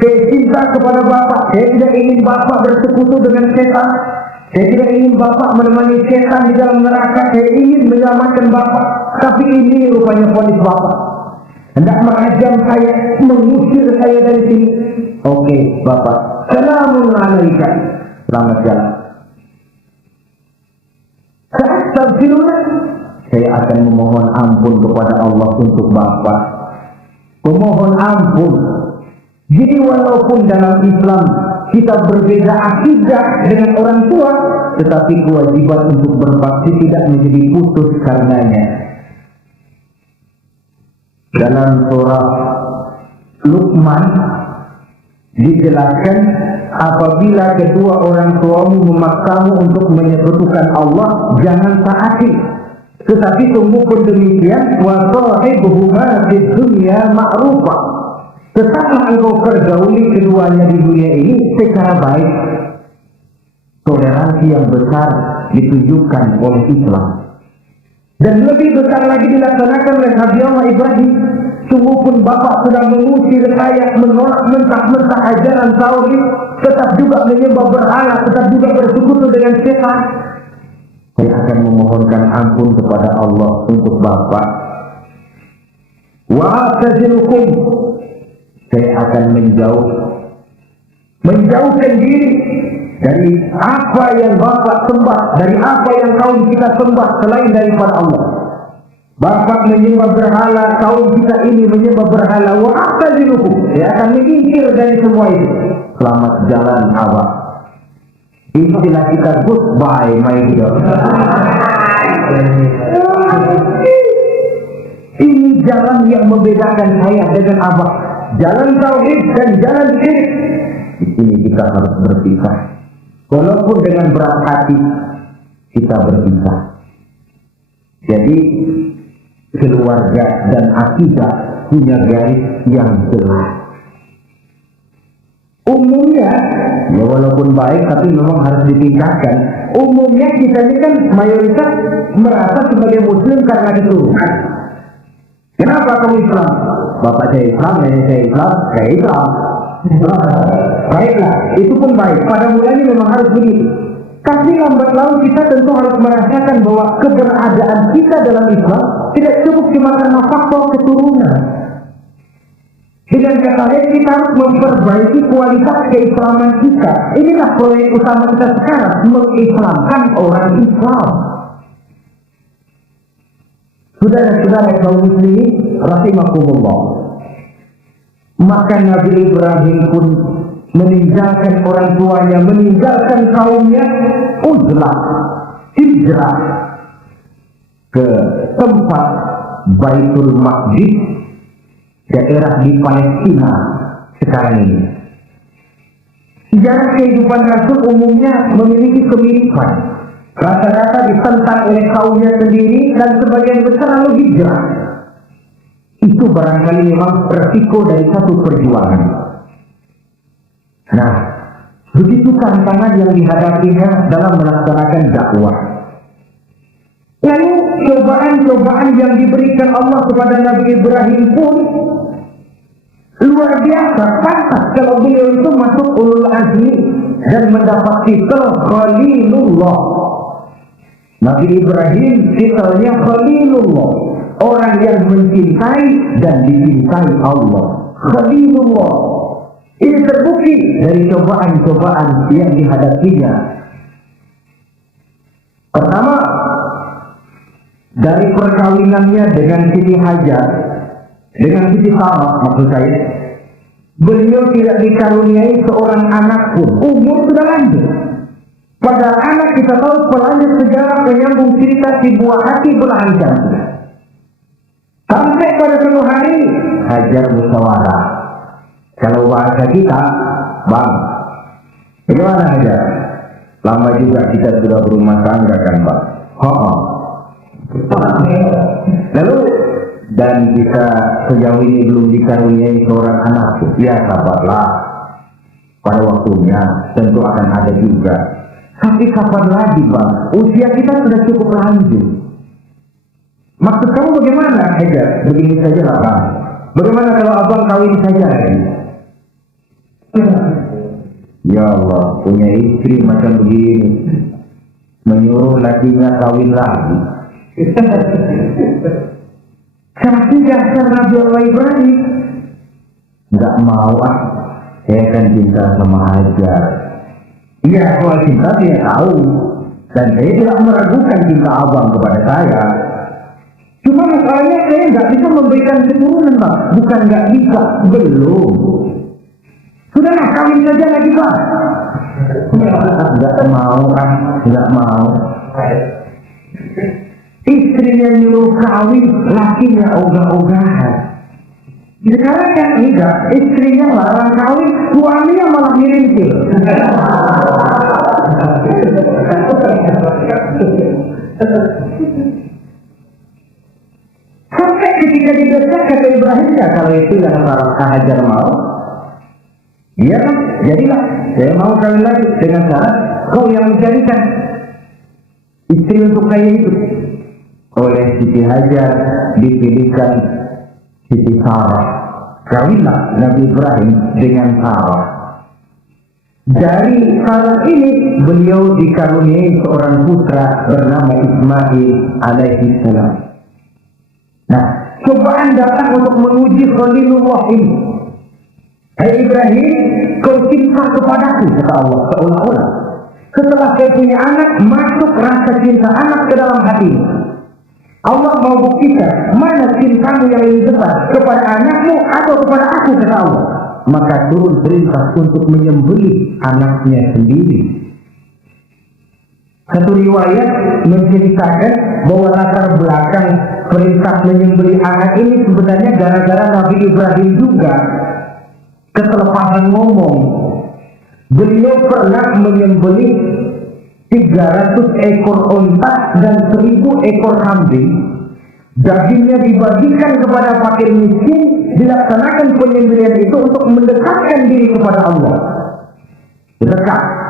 saya cinta kepada Bapak, saya tidak ingin Bapak bersekutu dengan setan, saya tidak ingin Bapak menemani setan di dalam neraka, saya ingin menyelamatkan Bapak, tapi ini rupanya vonis Bapak. Hendak mengajar saya, mengusir saya dari sini. Oke, Bapak. Salamun alaika. Selamat jalan. Saya akan memohon ampun kepada Allah untuk Bapak. Memohon ampun. Jadi walaupun dalam Islam kita berbeda akidah dengan orang tua, tetapi kewajiban untuk berbakti tidak menjadi putus karenanya. Dalam surah Luqman dijelaskan, apabila kedua orang tuamu memaksamu untuk menyekutukan Allah, jangan taati. Tetapi sungguh pun demikian, wa sahibuhuma fid dunya ma'rufa. Tetaplah engkau pergauli keduanya di dunia ini secara baik. Toleransi yang besar ditujukan oleh Islam. Dan lebih besar lagi dilaksanakan oleh Nabi Allah Ibrahim. Sungguh pun Bapak sudah mengusir saya, menolak mentah-mentah ajaran tauhid, tetap juga menyembah berhala, tetap juga bersekutu dengan setan. Saya akan memohonkan ampun kepada Allah untuk Bapak. Wa a'tazilukum. Saya akan menjauhkan diri dari apa yang Bapak sembah, dari apa yang kaum kita sembah selain daripada Allah. Bapak menyembah berhala, kaum kita ini menyembah berhala, wa a'tazilukum. Dia akan menyingkir dari semua itu. Selamat jalan abah. Istilah kita goodbye my dear. Ini jalan yang membedakan saya dengan abah. Jalan tauhid dan jalan syirik. Di sini kita harus berpisah. Walaupun dengan berat hati kita berpisah. Jadi keluarga dan akidah punya garis yang jelas. Umumnya, ya walaupun baik tapi memang harus ditingkatkan. Umumnya kita ini kan mayoritas merasa sebagai muslim karena keturunan. Kenapa kamu Islam? Bapak saya Islam, nenek saya Islam, saya Islam. Baiklah, itu pun baik. Pada mulanya memang harus begitu. Tapi lambat laun kita tentu harus merasakan bahwa keberadaan kita dalam Islam tidak cukup cuma karena faktor keturunan. Dengan kata lain kita harus memperbaiki kualitas keislaman kita. Inilah proyek utama kita sekarang, mengislamkan orang Islam. Saudara-saudara kaum muslimin rahimakumullah. Maka Nabi Ibrahim pun meninggalkan orang tuanya, meninggalkan kaumnya, uzlah, hijrah ke tempat Baitul Maqdis, daerah di Palestina sekarang ini. Sejarah kehidupan Rasul umumnya memiliki kemiripan. Rata-rata ditentang oleh kaumnya sendiri dan sebagian besar lalu hijrah. Itu barangkali memang resiko dari satu perjuangan. Nah, begitu tantangan yang dihadapinya dalam melaksanakan dakwah. Lalu cobaan-cobaan yang diberikan Allah kepada Nabi Ibrahim pun luar biasa. Pantas kalau beliau itu masuk ulul azmi dan mendapat titel Khalilullah. Nabi Ibrahim titelnya Khalilullah, orang yang mencintai dan dicintai Allah. Khalilullah. Ini terbukti dari cobaan-cobaan yang dihadapinya. Pertama, dari perkawinannya dengan Siti Hajar, dengan Siti Sarah maksud saya, beliau tidak dikaruniai seorang anak pun. Umur sudah lanjut. Padahal anak kita tahu pelanjut sejarah penyambung cerita si buah hati belancang. Sampai pada suatu hari Hajar musyawarah. Kalau bahasa kita, bang, bagaimana Hajar? Lama juga kita sudah berumah tangga kan bang? Lalu dan kita sejauh ini belum dikaruniai seorang anak. Ya sabarlah, pada waktunya tentu akan ada juga. Tapi kapan lagi bang? Usia kita sudah cukup lanjut. Maksud kamu bagaimana Hajar? Begini saja lah bang. Bagaimana kalau abang kawin saja lagi? Ya Allah, punya istri macam begini, menyuruh lakinya kawin lagi. Tapi dasar Nabi Allah Ibrahim nggak mau saya kan cinta sama Hajar. Iya, soal cinta saya tahu dan saya tidak meragukan cinta abang kepada saya. Cuma masalahnya saya nggak bisa memberikan keturunan bang. Bukan nggak bisa, belum. Sudahlah, kawin saja lagi bang. Nggak mau nggak mau. Istrinya nyuruh kawin, lakinya ogah-ogahan. Sekarang kan enggak, istrinya larang kawin, suaminya malah ngirintil. Sampai ketika didesak kata Ibrahim, ya kalau itu yang Hajar mau, iya kan, jadilah. Saya mau kawin lagi dengan syarat kau yang mencarikan istri untuk saya itu. Oleh Siti Hajar dipilihkan Siti Sarah. Kawinlah Nabi Ibrahim dengan Sarah. Dari Sarah ini beliau dikaruniai seorang putra bernama Ismail alaihi salam. Nah, cobaan datang untuk menguji Khalilullah ini. Hai Ibrahim, kau cinta kepadaku, kata Allah seolah-olah. Setelah kau punya anak, masuk rasa cinta anak ke dalam hati. Allah mau buktikan mana cintamu yang lebih besar, kepada anakmu atau kepada aku, kata Allah. Maka turun perintah untuk menyembelih anaknya sendiri. Satu riwayat menceritakan bahwa latar belakang perintah menyembelih anak ini sebenarnya gara-gara Nabi Ibrahim juga ketelepasan ngomong. Beliau pernah menyembelih 300 ekor onta dan 1000 ekor kambing. Dagingnya dibagikan kepada fakir miskin, dilaksanakan penyembelihan itu untuk mendekatkan diri kepada Allah. Dekat.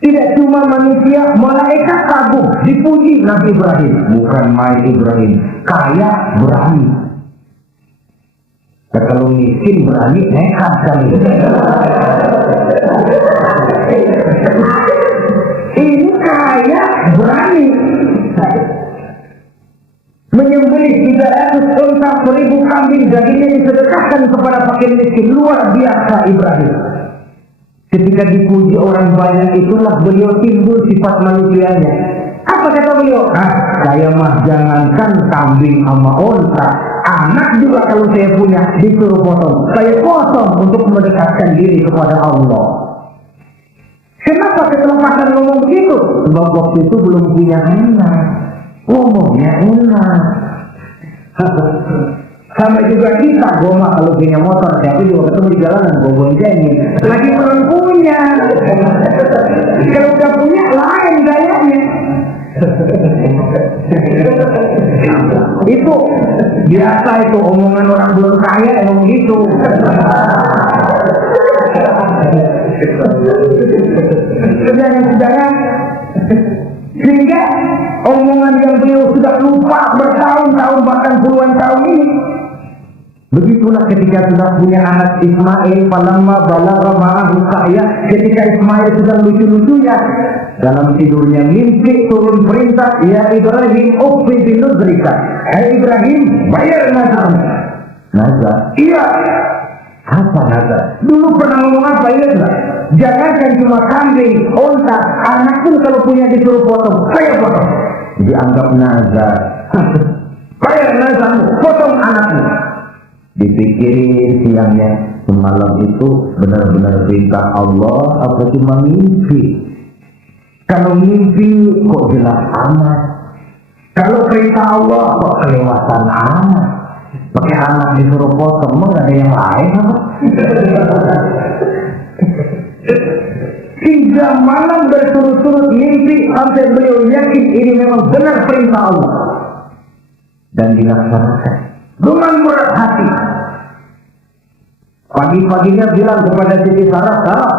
Tidak cuma manusia, malaikat kagum, dipuji Nabi Ibrahim. Bukan main Ibrahim, kaya berani. Kalau miskin berani, nekat kali. Ini kaya berani. Menyembelih 300 onta, 1000 kambing, dagingnya disedekahkan kepada fakir miskin. Luar biasa Ibrahim. Ketika dipuji orang banyak itulah beliau timbul sifat manusianya. Apa kata beliau? Saya mah jangankan kambing sama onta, anak juga kalau saya punya disuruh potong, saya potong untuk mendekatkan diri kepada Allah. Kenapa ketelepasan ngomong begitu? Sebab waktu itu belum punya anak, ngomongnya enak. Sama juga kita, goma kalau punya motor, tapi juga ketemu di jalanan, gue boncengin. Lagi belum punya. Kalau udah punya, lain gayanya. Itu biasa, itu omongan orang belum kaya emang gitu. Saudara-saudara, sehingga omongan yang beliau sudah lupa bertahun-tahun bahkan puluhan tahun ini. Begitulah ketika sudah punya anak Ismail, falamma balagha ma'ahu sa'ya, ketika Ismail sudah lucu-lucunya, dalam tidurnya mimpi turun perintah, ya Ibrahim ufi binudrika. Hai Ibrahim, bayar nazar. Nazar? Iya. Apa nazar? Dulu pernah ngomong apa ya? Jangankan cuma kambing, onta, anak pun kalau punya disuruh potong, saya potong. Dianggap nazar. Bayar nazarmu, potong anakmu. Dipikirin siangnya, semalam itu benar-benar perintah Allah atau cuma mimpi? Kalau mimpi kok jelas amat, kalau perintah Allah kok kelewatan amat. Pakai anak disuruh potong, mau gak ada yang lain apa? 3 malam berturut-turut mimpi sampai beliau yakin ini memang benar perintah Allah dan dilaksanakan dengan berat hati. Pagi-paginya bilang kepada Siti Sarah, Sarah,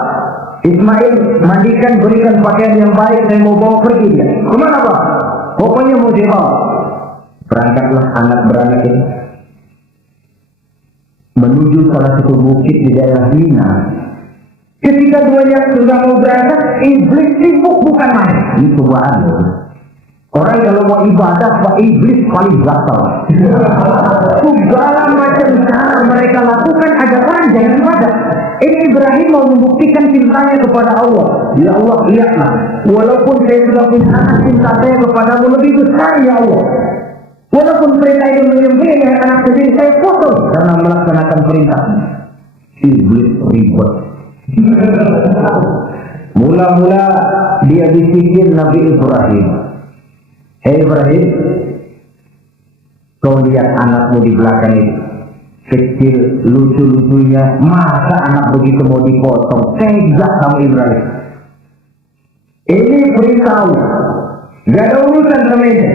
Ismail mandikan, berikan pakaian yang baik, saya mau bawa pergi dia. Kemana Pak? Pokoknya mau dibawa. Berangkatlah anak beranak ini menuju salah satu bukit di daerah Mina. Ketika duanya sudah mau berangkat, iblis sibuk bukan main. Ini cobaan. Orang kalau mau ibadah, Pak, iblis paling gatal. Segala macam cara mereka lakukan agar orang jangan ibadah. Ini Ibrahim mau membuktikan cintanya kepada Allah. Ya Allah, lihatlah, walaupun saya sudah punya anak, cinta saya kepadamu lebih besar ya Allah. Walaupun perintah itu menyembelih anak sendiri, saya potong karena melaksanakan perintah. Iblis ribet. Mula-mula dia bisikin Nabi Ibrahim. Hei Ibrahim, kau lihat anakmu di belakang itu, kecil, lucu-lucunya, masa anak begitu mau dipotong? Tega kamu Ibrahim. Ini perintah Allah, gak ada urusan sama ini.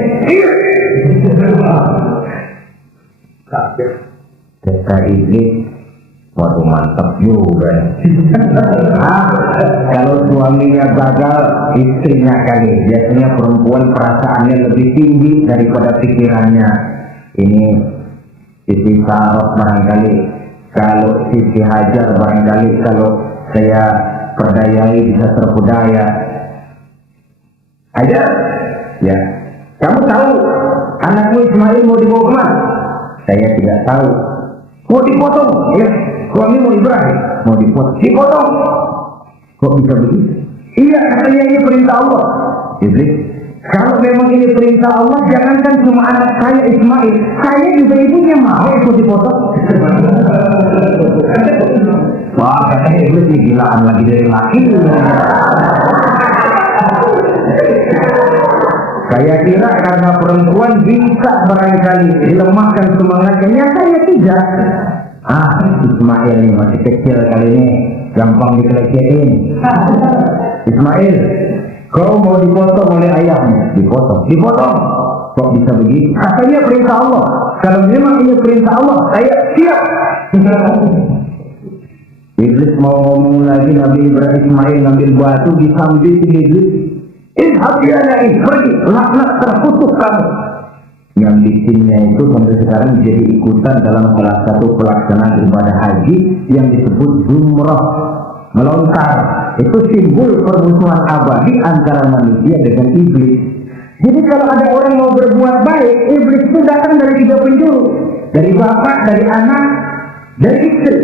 Kata iblis, waduh mantap juga. Kalau suaminya gagal, istrinya kali. Biasanya perempuan perasaannya lebih tinggi daripada pikirannya. Ini Siti Sarah barangkali, kalau Siti Hajar barangkali kalau saya perdayai bisa terpedaya. Hajar, ya, kamu tahu anakmu Ismail mau dibawa kemana? Saya tidak tahu. Mau dipotong, ya. Suami mau Ibrahim, mau dipotong. Kok bisa begitu? Iya, katanya ini perintah Allah. Iblis, Kalau memang ini perintah Allah, jangankan cuma anak saya Ismail, saya juga ibunya mau ikut dipotong. Wah, katanya iblis ini gilaan lagi dari laki. Saya kira karena perempuan bisa barangkali dilemahkan semangatnya, nyatanya tidak. Ismail ini masih kecil kali ini, gampang dikelecehin. Ismail, kau mau dipotong oleh ayahmu? Dipotong. Kok bisa begitu? Katanya perintah Allah. Kalau memang ini perintah Allah, saya siap. Iblis mau ngomong lagi, Nabi Ibrahim Ismail ngambil batu disambil iblis. Pergi, laknat terkutuk kamu. Yang bikinnya itu sampai sekarang jadi ikutan dalam salah satu pelaksanaan ibadah haji yang disebut Jumrah, melontar. Itu simbol permusuhan abadi antara manusia dengan iblis. Jadi kalau ada orang mau berbuat baik, iblis itu datang dari 3 penjuru, dari bapak, dari anak, dari istri.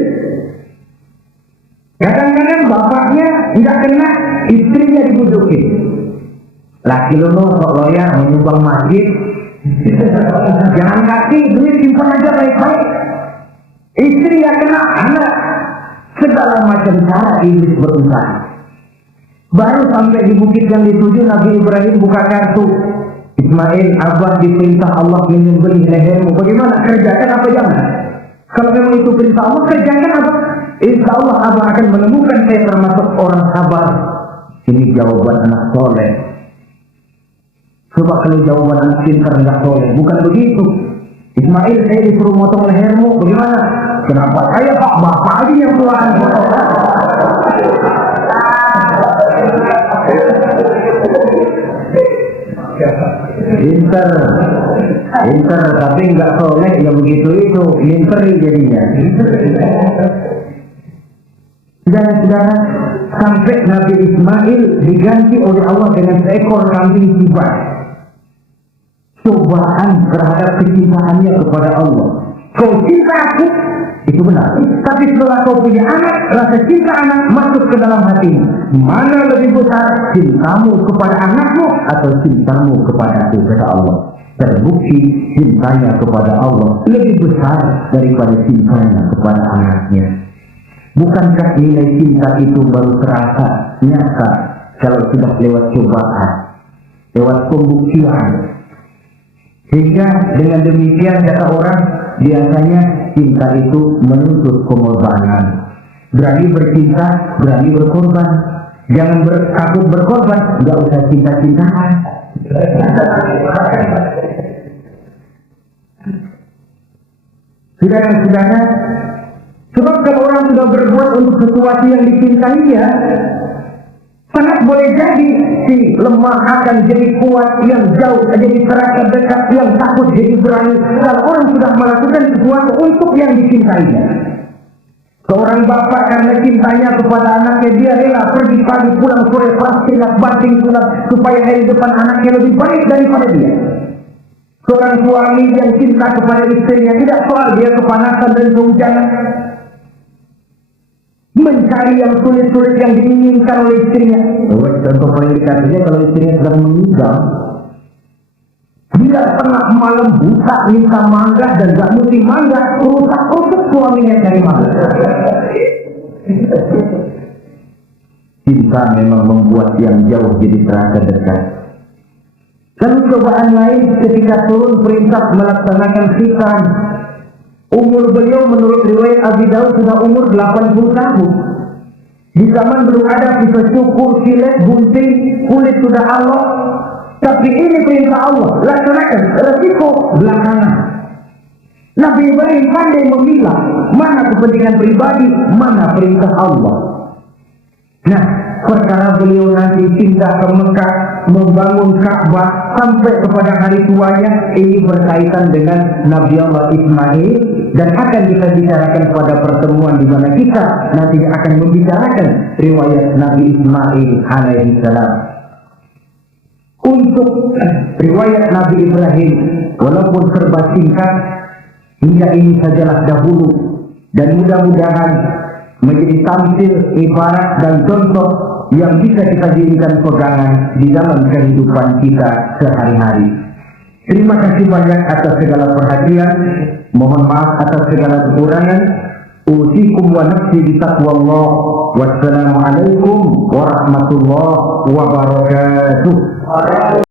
Kadang-kadang bapaknya nggak kena, istrinya dibujukin. Laki lu sok loyal menyumbang masjid, jangan kasih duit, simpan aja baik-baik. Istri yang kena, anak, segala macam cara iblis berusaha. Baru sampai di bukit yang dituju, Nabi Ibrahim buka kartu. Ismail, abah diperintah Allah menyembelih lehermu. Bagaimana? Kerjakan apa jangan? Kalau memang itu perintah Allah, kerjakan apa? Insya Allah abah akan menemukan saya termasuk orang sabar. Ini jawaban anak soleh. Coba kalau jawaban anak pintar nggak soleh, bukan begitu. Ismail, saya disuruh motong lehermu, bagaimana? Kenapa saya pak bapak aja yang tuan? Pintar, tapi nggak soleh, ya begitu itu, minteri jadinya. Saudara-saudara, sampai Nabi Ismail diganti oleh Allah dengan seekor kambing hibat. Cobaan terhadap kecintaannya kepada Allah. Kau cinta aku, itu benar. Tapi setelah kau punya anak, rasa cinta anak masuk ke dalam hatimu. Mana lebih besar, cintamu kepada anakmu atau cintamu kepada aku, kata Allah. Terbukti cintanya kepada Allah lebih besar daripada cintanya kepada anaknya. Bukankah nilai cinta itu baru terasa nyata kalau sudah lewat cobaan, lewat pembuktian? Sehingga dengan demikian kata orang, biasanya cinta itu menuntut pengorbanan. Berani bercinta, berani berkorban. Jangan takut berkorban, nggak usah cinta-cintaan. Saudara-saudara, sebab kalau orang sudah berbuat untuk sesuatu yang dicintainya, sangat boleh jadi si lemah akan jadi kuat, yang jauh jadi terasa dekat, yang takut jadi berani. Kalau orang sudah melakukan sesuatu untuk yang dicintainya. Seorang bapak karena cintanya kepada anaknya, dia rela pergi pagi pulang sore, prastilat banting tulang supaya hari depan anaknya lebih baik daripada dia. Seorang suami yang cinta kepada istrinya, tidak soal dia kepanasan dan kehujanan, mencari yang sulit-sulit yang diinginkan oleh istrinya. Contoh indikasinya kalau istrinya sedang meninggal, dia tengah malam buta minta mangga dan gak mesti mangga, rusak suaminya cari mangga. Cinta memang membuat yang jauh jadi terasa dekat. Dan cobaan lain ketika turun perintah melaksanakan khitan. Umur beliau menurut riwayat Abi Daud sudah umur 80 tahun. Di zaman belum ada pisau cukur, silet, gunting, kulit sudah Allah. Tapi ini perintah Allah, laksanakan, resiko belakangan. Nabi Ibrahim pandai memilah mana kepentingan pribadi, mana perintah Allah. Nah, perkara beliau nanti pindah ke Mekah, membangun Ka'bah sampai kepada hari tuanya, ini berkaitan dengan Nabi Allah Ismail, dan akan kita bicarakan pada pertemuan di mana kita nanti akan membicarakan riwayat Nabi Ismail alaihi salam. Untuk riwayat Nabi Ibrahim, walaupun serba singkat, hingga ini sajalah dahulu, dan mudah-mudahan menjadi tampil, ibarat dan contoh yang bisa kita jadikan pegangan di dalam kehidupan kita sehari-hari. Terima kasih banyak atas segala perhatian. Mohon maaf atas segala kekurangan. Usikum wa nafsi bi taqwallah. Wassalamualaikum warahmatullahi wabarakatuh.